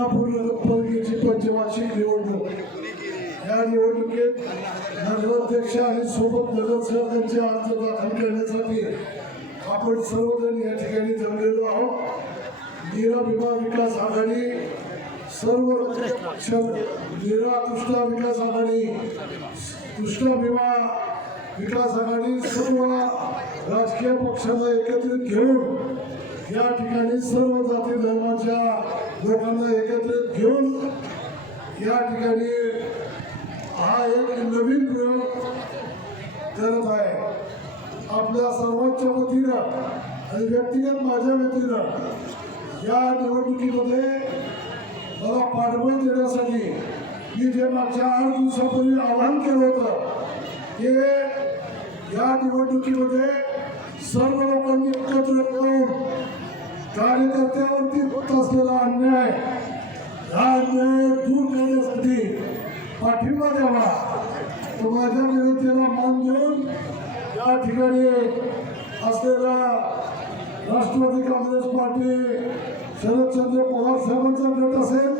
इंदापूर नगरपालिकेची पंचवार्षिक निवडणूक. या निवडणुकीत नगराध्यक्ष आणि सोबत नगरसेवकांचे अर्ज दाखल करण्यासाठी आपण सर्वजण या ठिकाणी जमलेलो आहोत. नीरा विमा विकास आघाडी सर्व पक्ष नीरा कृष्णा विकास आघाडी कृष्णा विमा विकास आघाडी सर्व राजकीय पक्षांना एकत्रित घेऊन या ठिकाणी सर्व जाती धर्माच्या लोकांना एकत्रित घेऊन या ठिकाणी हा एक नवीन प्रयोग करत आहे. आपल्या सर्वांच्या वतीनं आणि व्यक्तिगत माझ्या वतीनं या निवडणुकीमध्ये मला पाठबळ देण्यासाठी मी जे मागच्या आठ दिवसापूर्वी आवाहन केलं होतं की या निवडणुकीमध्ये सर्व लोकांनी एकत्र येऊन कार्यकर्त्यावरती होत असलेला अन्याय. हा अन्याय दूर करण्यासाठी पाठिंबा द्यावा. तो माझ्या विनंतीला मान देऊन या ठिकाणी असलेला राष्ट्रवादी काँग्रेस पार्टी शरदचंद्र पवार साहेबांचा गट असेल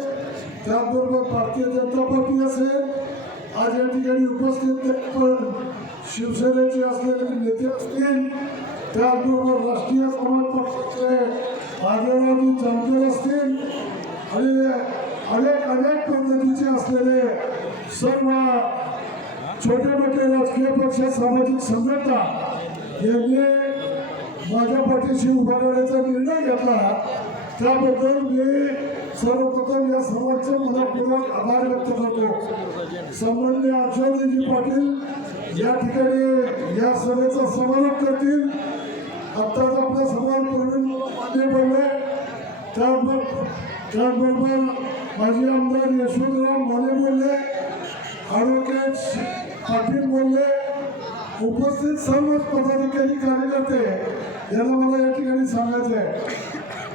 त्याचबरोबर भारतीय जनता पार्टी असेल आज या ठिकाणी उपस्थित पण शिवसेनेचे असलेले नेते असतील त्याचबरोबर राष्ट्रीय समाज पक्षाचे आदरणारी जामदार असतील. आणि अनेक अनेक पद्धतीचे असलेले सर्व छोटे मोठे राजकीय पक्ष सामाजिक संघटना यांनी माझ्या पाठीशी उभा राहण्याचा निर्णय घेतला. त्याबद्दल मी सर्वप्रथम या सर्वांचे मनापूर्वक आभार व्यक्त करतो. सन्मान्य हर्षवर्धनजी पाटील या ठिकाणी या सभेचा समारोप करतील. आत्ताच आपला समोर प्रवीण पाटील बोलले त्याबरोबर त्याचबरोबर माजी आमदार यशवंतराव माने बोलले ॲडव्होकेट पाटील बोलले उपस्थित सर्व पदाधिकारी कार्यकर्ते यांना मला या ठिकाणी सांगायचं आहे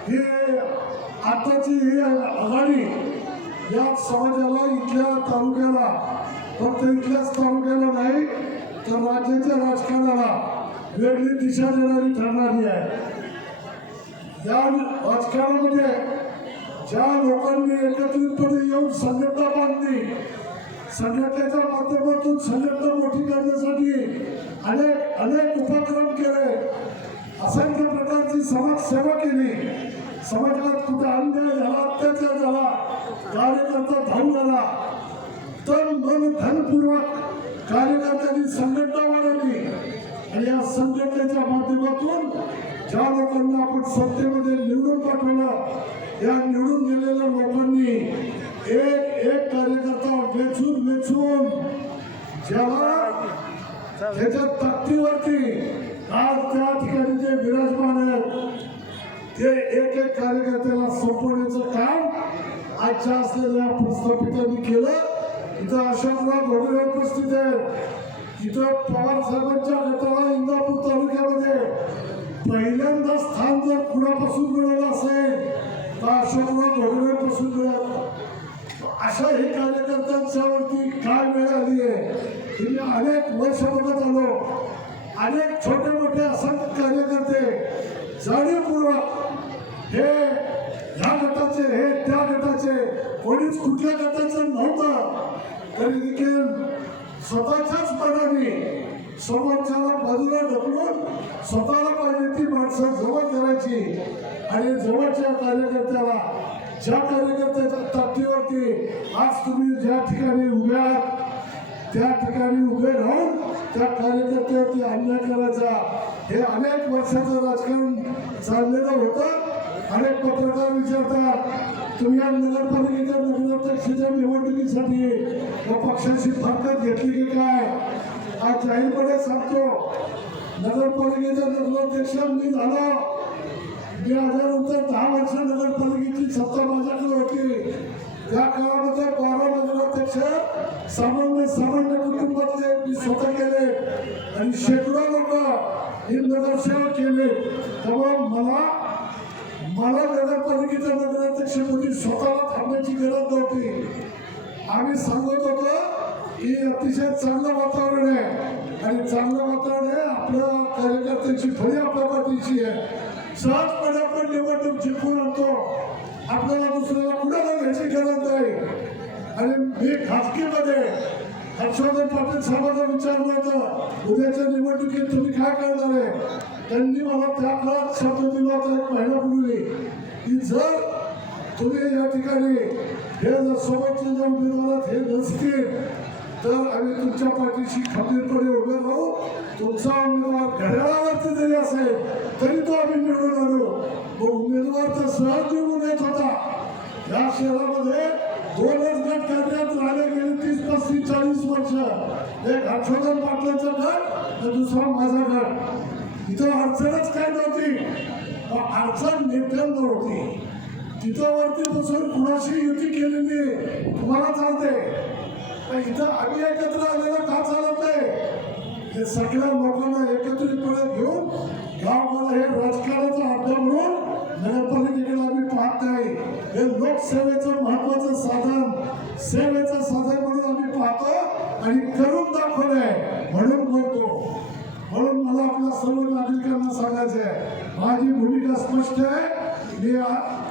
हे आताची ही आघाडी या समाजाला इथल्या तालुक्याला फक्त इथल्याच तालुक्याला नाही वेगळी दिशा देणारी ठरणारी आहे. या राजकारणामध्ये ज्या लोकांनी एकत्रितपणे येऊन संघटना बांधली संघटनेच्या माध्यमातून संघटना मोठी करण्यासाठी अनेक अनेक उपक्रम केले असंख्य प्रकारची समाजसेवा केली. समाजात कुठे अन्याय झाला अत्याचार झाला कार्यकर्ता धावून झाला तर मन धनपूर्वक कार्यकर्त्यांनी संघटना वाढवली. आणि या संघटनेच्या माध्यमातून ज्या लोकांना आपण सत्तेमध्ये निवडून पाठवलं या निवडून गेलेल्या लोकांनी एक एक कार्यकर्ता वेचून वेचून ज्याला त्याच्या ताकदीवरती आज त्या ठिकाणी जे विराजमान आहेत ते एक एक कार्यकर्त्याला सोपवण्याचं काम आजच्या असलेल्या प्रस्थापितांनी केलं. इथं अशा उपस्थित आहेत. इथं पवार साहेबांच्या गटाला इंदापूर तालुक्यामध्ये पहिल्यांदा स्थान जर कुणापासून मिळालं असेल तर अशोकराव घोगरे मिळालं. अशा हे कार्यकर्त्यांच्यावरती काय वेळ आली आहे? हे मी अनेक वर्ष बघत आलो. अनेक छोटे मोठे असंख्य कार्यकर्ते जाणीवपूर्वक हे ह्या गटाचे हे त्या गटाचे कोणीच कुठल्या गटाचं नव्हतं. तरी देखील स्वतःच्याच मनाने समोरच्याला बाजूला ढकलून स्वतःला पाहिजे ती माणसं जवळ करायची. आणि जवळच्या कार्यकर्त्याला ज्या कार्यकर्त्याच्या ताकदीवरती आज तुम्ही ज्या ठिकाणी उभे आहात त्या ठिकाणी उभे राहून त्या कार्यकर्त्यावरती अन्याय करायचा. हे अनेक वर्षाचं राजकारण चाललेलं होतं. अनेक पत्रकार विचारतात या नगरपालिकेच्या नगरपक्षाच्या निवडणुकीसाठी या पक्षाची ताकद घेतली की काय? आज जाहीरपणे सांगतो नगरपालिकेचा नगराध्यक्ष मी झालो. मी आल्यानंतर दहा वर्ष नगरपालिकेची सत्ता माझ्याकडे होती. त्या काळामध्ये बारा नगराध्यक्ष सामान्य सामान्य कुटुंबातले मी स्वतः केले आणि शेकडो लोक हे नगरसेवा केले. तेव्हा मला मला नगरपालिकेच्या आम्ही सांगत होतो की अतिशय चांगलं वातावरण आहे. आणि चांगलं वातावरण आहे आपल्या कार्यकर्त्यांची फळी आपल्या पाठीशी आहे सहजपणे आपण निवडणूक जिंकून आणतो. आपल्याला दुसऱ्याला कुणाला घ्यायची गरज नाही. आणि मी खासगीमध्ये हर्षवर्धन पाटील साहेबांना विचारलं होतं उद्याच्या निवडणुकीत तुम्ही काय करणार आहे? त्यांनी मला त्या काळात शब्द दिला होता एक महिन्यापूर्वी की जर तुम्ही या ठिकाणी हे जर सोबतचे जर उमेदवारात हे नसतील तर आम्ही तुमच्या पाठीशी खंबीरपणे उभे राहू. तुमचा उमेदवार घड्याळावरती जरी असेल तरी तो आम्ही निवडून आणू. मग उमेदवार तर सहज निवडून येत होता या शहरामध्ये दोनच गट करण्यात राहिले गेले तीस पस्तीस चाळीस वर्ष. एक हर्षवर्धन पाटलाचा गट तर दुसरा माझा गट. इथं अडचणच काय नव्हती अडचण नेत्यांना होती तिथं वरती बसून कुणाशी युती केलेली तुम्हाला चालते पण इथं आम्ही एकत्र आलेलं का चालत नाही हे सगळ्या लोकांना एकत्रितपणे घेऊन गावाला हे राजकारणाचा अड्डा म्हणून नगरपालिकेकडे आम्ही पाहत नाही. हे लोकसेवेचं महत्वाचं साधन सेवेचं साधन म्हणून आम्ही पाहतो आणि करून दाखवलंय म्हणून बोलतो. म्हणून मला आपल्या सर्व नागरिक माझी भूमिका स्पष्ट आहे. मी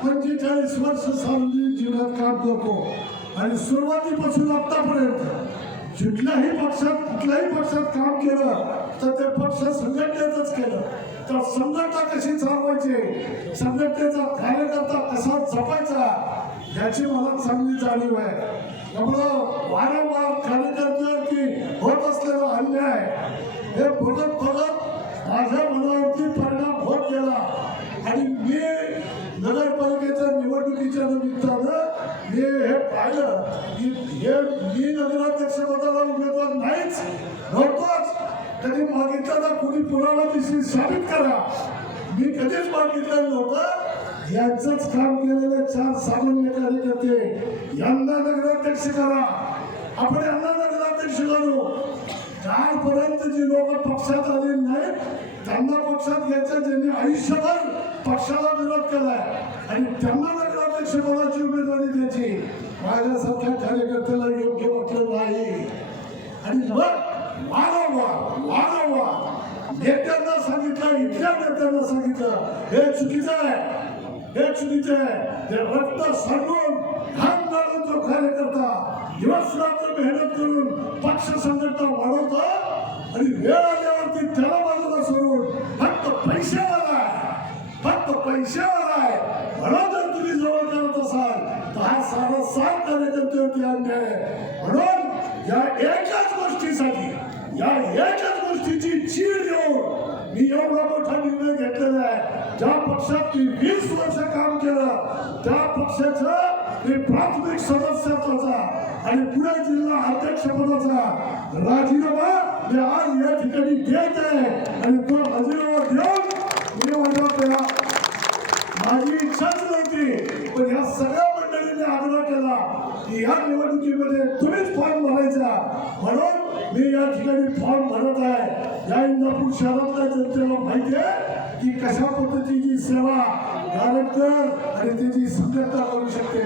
पंचेचाळीस वर्ष सार्वजनिक जीवनात काम करतो. आणि सुरुवातीपासून आतापर्यंत कुठल्याही पक्षात कुठल्याही पक्षात काम केलं तर ते पक्ष संघटनेतच केलं. तर संघटना कशी चालवायची? संघटनेचा कार्यकर्ता कसा जपायचा? याची मला चांगली जाणीव आहे. त्यामुळं वारंवार कार्यकर्त्यावरती होत असलेला अन्याय हे बघत बघत माझ्या मनावरती परिणाम होत मी नगरपालिकेच्या निवडणुकीच्या निमित्तानं मी हे पाहिलं. की हे मी नगराध्यक्ष पदाला उमेदवार नाहीच नव्हतोच. तरी मागितलं तर कुणी पुरावा दिसली साबित करा. मी कधीच मागितलं नव्हतं. यांचंच काम केलेले चार सामान्य कार्यकर्ते. यांना नगराध्यक्ष करा. आपण यांना नगराध्यक्ष करू कालपर्यंत जी लोक पक्षात आले नाही त्यांना पक्षात घ्यायचं ज्यांनी आयुष्यभर पक्षाला विरोध केलाय आणि त्यांना नगराध्यक्ष पदाची उमेदवारी द्यायची. माझ्यासारख्या कार्यकर्त्याला योग्य वाटलं नाही. आणि मग वारंवार वारंवार नेत्यांना सांगितलं इथल्या नेत्यांना सांगितलं हे चुकीचं आहे. हे आहे ते रक्त सांगून घाम गाळून जो कार्यकर्ता दिवस रात्र मेहनत करून पक्ष संघटना वाढवतो आणि वेळ आल्यावरती त्याला बाजूला सोडून फक्त पैशावाला आहे फक्त पैशावाला आहे म्हणून जर तुम्ही जवळ करत असाल तर हा सारा सात कार्यकर्त्यावरती अन्याय म्हणून या एकाच गोष्टीसाठी या एकाच गोष्टीची चीड देऊन मी एवढा मोठा निर्णय घेतलेला आहे. ज्या पक्षात मी वीस वर्ष काम केलं त्या पक्षाचं मी प्राथमिक सदस्यत्वाचा आणि पुणे जिल्हा अध्यक्षपदाचा राजीनामा मी आज या ठिकाणी देत आहे. आणि तो राजीनामा देऊन मी माझ्या त्या माझी इच्छाच नव्हती पण या सगळ्या मंडळींनी आग्रह केला की या निवडणुकीमध्ये तुम्हीच फॉर्म भरायचा. म्हणून मी या ठिकाणी फॉर्म भरत आहे. या इंदापूर शहरातल्या जनतेला माहिती आहे की कशा पद्धतीची सेवा गारटकर आणि त्याची सुंदरता करू शकते.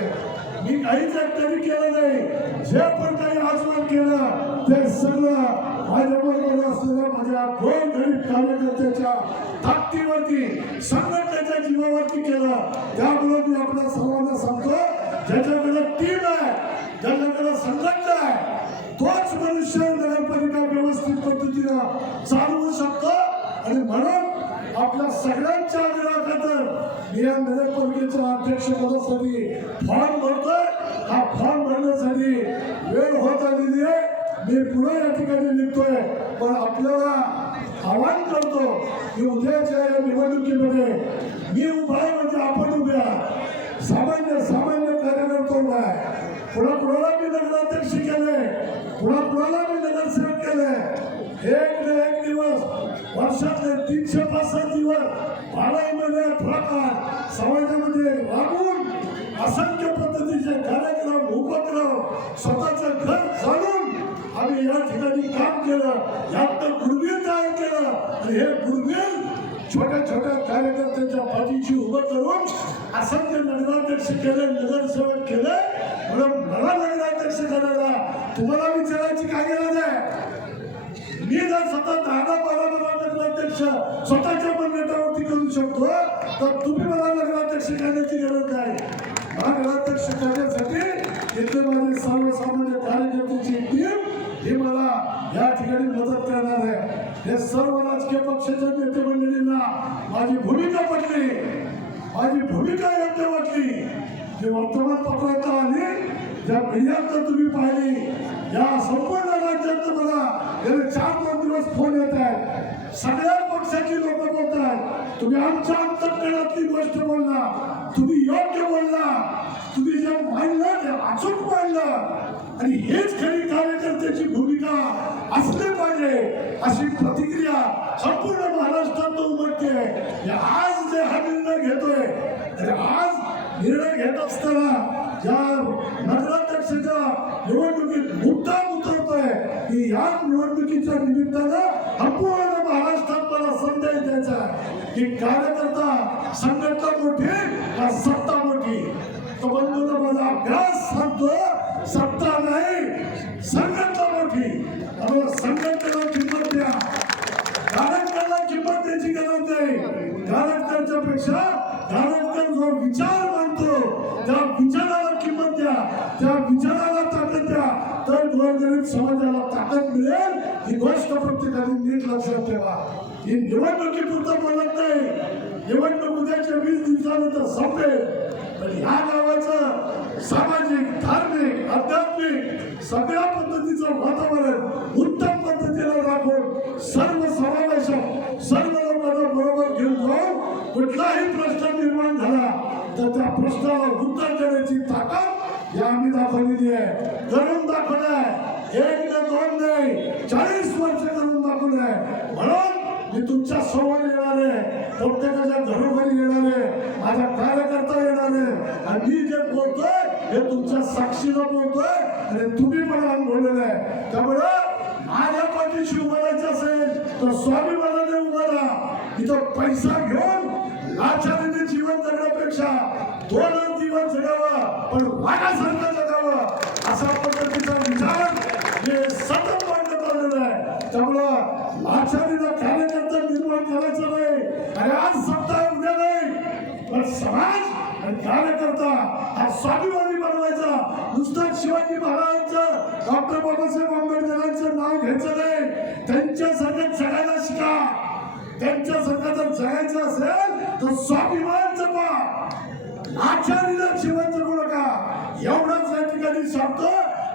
मी काहीच एकट्याने केलं नाही. जे पण काही आजवर केलं ते सगळं माझ्याबरोबर असलेल्या माझ्या दोन गरीब कार्यकर्त्याच्या ताकदीवरती संघटनेच्या जीवावरती केलं. त्यामुळे मी आपल्या सर्वांना सांगतो ज्याच्याकडे टीम आहे ज्याच्याकडे संघटना आहे तोच मनुष्य नगरपालिका व्यवस्थित पद्धतीनं चालवू शकतो. आणि म्हणून आपल्या सगळ्यांच्या आग्रहाखातर मी या नगरपालिकेच्या अध्यक्षपदासाठी फॉर्म भरतोय. हा फॉर्म भरण्यासाठी वेळ होत आलेली आहे. मी पुढे या ठिकाणी निघतोय. पण आपल्याला आवाहन करतो की उद्याच्या या निवडणुकीमध्ये मी उभा आहे म्हणजे आपण उभ्या. सामान्य सामान्य कार्यकर्ता उभा आहे. पुन्हा कुणाला मी नगराध्यक्ष केले पुन्हा कुणाला मी नगरसेवक केले एक पासष्ट दिवस समाजामध्ये राबून असंख्य पद्धतीचे कार्यक्रम उपक्रम स्वतःचं घर चालून आम्ही या ठिकाणी काम केलं यातनं गुडविल तयार केलं. आणि हे गुडविल छोट्या छोट्या कार्यकर्त्यांच्या पाठीशी उभं करून असंख्य नगराध्यक्ष केले नगरसेवक केले. म्हणून मला नगराध्यक्ष करायला तुम्हाला विचारायची काय गरज आहे? मी जर स्वतः दहा दहा बारा बारा नगराध्यक्ष स्वतःच्या मनगटावरती गरज गरज नाही नगराध्यक्ष करण्यासाठी इथे माझे सर्वसामान्य कार्यकर्त्याची टीम ही मला या ठिकाणी मदत करणार आहे. हे सर्व राजकीय पक्षाच्या नेते मंडळींना माझी भूमिका पटली. माझी भूमिका योग्य वाटली. जी वर्तमानपत्रात आली ज्या मीडियात तुम्ही पाहिली या संपूर्ण राज्यात मला गेले चार दोन दिवस फोन येत आहेत. सगळ्या पक्षाची लोक बोलत आहेत. तुम्ही आमच्या अंतर्गणातली तुम्ही योग्य बोलला तुम्ही जे मांडलं ते अचूक मांडलं. आणि हेच खरी कार्यकर्त्याची भूमिका असली पाहिजे अशी प्रतिक्रिया संपूर्ण महाराष्ट्रात उमटते. हे आज जे हा निर्णय घेतोय आज निर्णय घेत असताना ज्या नगराध्यक्षाच्या निवडणुकीत मुद्दा उतरतोय की या निवडणुकीच्या निमित्तानं संपूर्ण महाराष्ट्रात मला संदेश द्यायचा की कार्यकर्ता संघटना मोठी का सत्ता मोठी? तो बंधू माझा अभ्यास सांगतोय ही निवडणुकीपुरतं बोलत नाही. निवडणूक उद्याच्या वीस दिवसानंतर संपेल. पण ह्या गावाचं सामाजिक धार्मिक आध्यात्मिक सगळ्या पद्धतीचं वातावरण उत्तम पद्धतीने राखून सर्व समावेशक सर्व लोकांना बरोबर घेऊन जाऊन कुठलाही प्रश्न निर्माण झाला तर त्या प्रश्नाला उत्तर देण्याची ताकद या आम्ही दाखवलेली आहे. करून दाखवलाय. एक न दोन नाही. चाळीस वर्ष करून दाखवलंय. मी तुमच्यासमोर येणार आहे प्रत्येकाच्या घरोघरी येणार आहे माझा कार्यकर्ता येणार. आहे आणि मी जे बोलतोय हे तुमच्या साक्षीला बोलतोय आणि तुम्ही पण बोललेलं आहे. त्यामुळं माझ्या पाठीशी उभं राहायचं असेल तर स्वामी उभं राहा. इथं पैसा घेऊन लाचारीने जीवन जगण्यापेक्षा दोन जीवन जगावं पण वाघासारखं जगावं असा पद्धतीचा विचार हे सतत मांडण्यात आलेला आहे त्यामुळं आचार्य कार्यकर्ता निर्माण करायचं नाही. आणि आज सत्ता उद्या नाही. पण समाज आणि कार्यकर्ता हा स्वाभिमानी बनवायचा. नुसतं शिवाजी महाराजांचं डॉक्टर बाबासाहेब आंबेडकरांचं नाव घ्यायचं नाही. त्यांच्यासारखं जगायला शिका. त्यांच्यासारखं जर जगायचं असेल तर स्वाभिमान जपा. आचार्य शिवाय जगू नका. एवढंच या ठिकाणी सांगतो.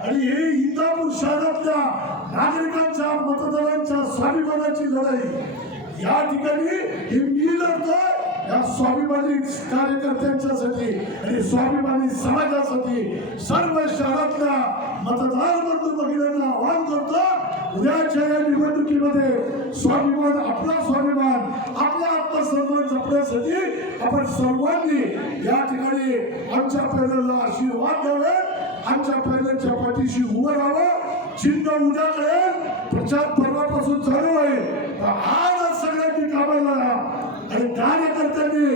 आणि हे इंदापूर शहरातल्या नागरिक नाही. या ठिकाणी ही मी लढतोय. या स्वाभिमानी कार्यकर्त्यांच्यासाठी आणि स्वाभिमानी समाजासाठी सर्व शहरातल्या मतदार बंधू भगिनींना आवाहन करतो उद्याच्या या निवडणुकीमध्ये स्वाभिमान आपला स्वाभिमान आपला आत्मसन्मान जपण्यासाठी आपण सर्वांनी या ठिकाणी आमच्या पॅनलला आशीर्वाद द्यावे आमच्या पॅनलच्या पाठीशी उभं राहावं. चिन्ह उद्या कळेल. प्रचार परवापासून चालू आहे तर आजच सगळ्यांनी थांबायला आणि कार्यकर्त्यांनी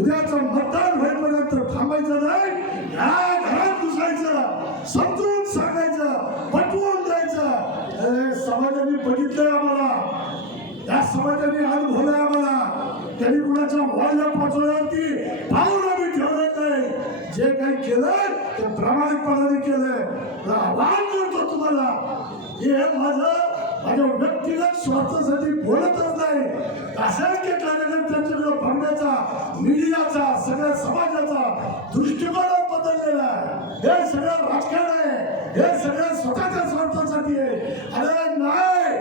उद्याचं मतदान होईपर्यंत थांबायचं नाही. या घरात घुसायचं समजून सांगायचं पटवून द्यायचं. समाजाने बघितलंय आम्हाला. या समाजाने अनुभवलंय आम्हाला. त्यांनी कुणाच्या वॉलला पोचवल्यावरती पाऊल आम्ही ठेवलं नाही. जे काही केलं ते प्रामाणिकपणाने केलंय. आव्हान करतो तुम्हाला. हे माझं माझ्या व्यक्तिगत स्वार्थासाठी बोलतच नाही असंख्य त्यांच्याकडे बघण्याचा मीडियाचा सगळ्या समाजाचा दृष्टिकोन बदललेला आहे. हे सगळं राजकारण आहे. हे सगळं स्वतःच्या स्वार्थासाठी आहे. अरे नाही!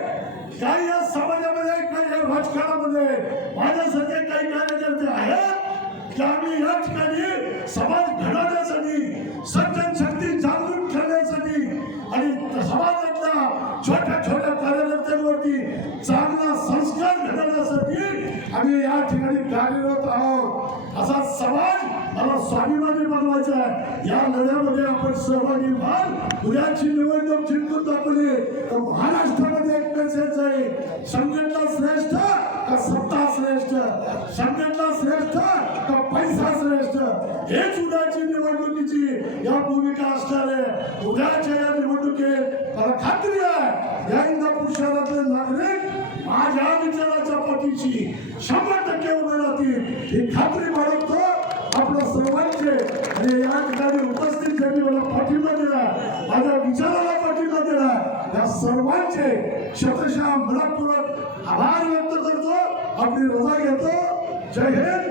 काही या समाजामध्ये काही या राजकारणामध्ये माझ्यासारखे काही कार्यकर्ते आहेत की आम्ही या ठिकाणी समाज घडवण्यासाठी सत्य शक्ती जागृत ठेवण्यासाठी आणि समाजातल्या छोट्या छोट्या कार्यकर्त्यांवरती चांगला संस्कार घडवण्यासाठी आम्ही या ठिकाणी कार्यरत आहोत असा समाज मला स्वाभिमानी बनवायचा आहे या लढ्यामध्ये आपण सहभागी व्हाल. उद्याची निवडणूक जिंकून दाखवली. तर महाराष्ट्रामध्ये एक मेसेज आहे. संघटना श्रेष्ठ का सत्ता श्रेष्ठ? संघटना श्रेष्ठ का पैसा श्रेष्ठ? हेच उद्याची निवडणुकीची या भूमिका असणार आहे. उद्याच्या या निवडणुकीत मला खात्री आहे या इंदापूर शहरातले नागरिक माझ्या विचाराच्या पाठीशी शंभर टक्के उभे राहतील. ही खात्री बाळगतो आपल्या सर्वांचे म्हणजे या ठिकाणी उपस्थित ज्यांनी मला पाठिंबा दिला माझ्या विचाराला पाठिंबा दिला या सर्वांचे शतशः मनपूर्वक आभार व्यक्त करतो. आपली रजा घेतो. जय हिंद.